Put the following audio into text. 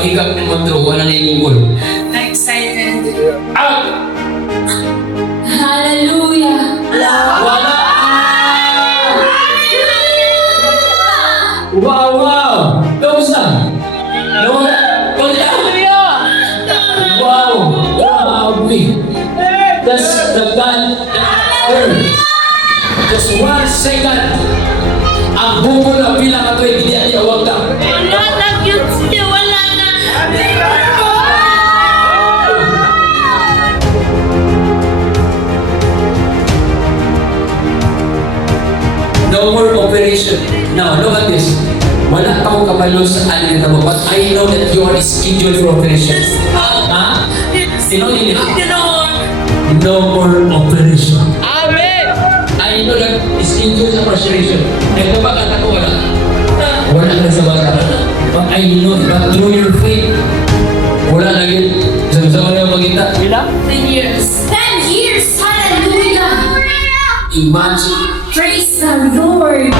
pag-hikap ng montro, wala na imungkol. Excited. Out! Hallelujah. Wala! Wow, wow! Kamusta? Nawala? Hallelujah! Wow! Grabe! That's the God earth. Just 1 second. Ang buko na pila ka ito ay hindi ay awag ka. Wala na, cute siya. Wala na. No more operation. Now, look at this. Wala kang kabalo sa alin mo, but I know that you are scheduled for operation. Ha? Sino nila? No more operation. Amen. I know that scheduled sa frustration. Nagkabagat ako, wala. Wala na sa bata. But I know that through your faith, wala na yun. Sama-sama na yung magkita. 10 years. 10 years. Hallelujah. Imagine. Praise the Lord.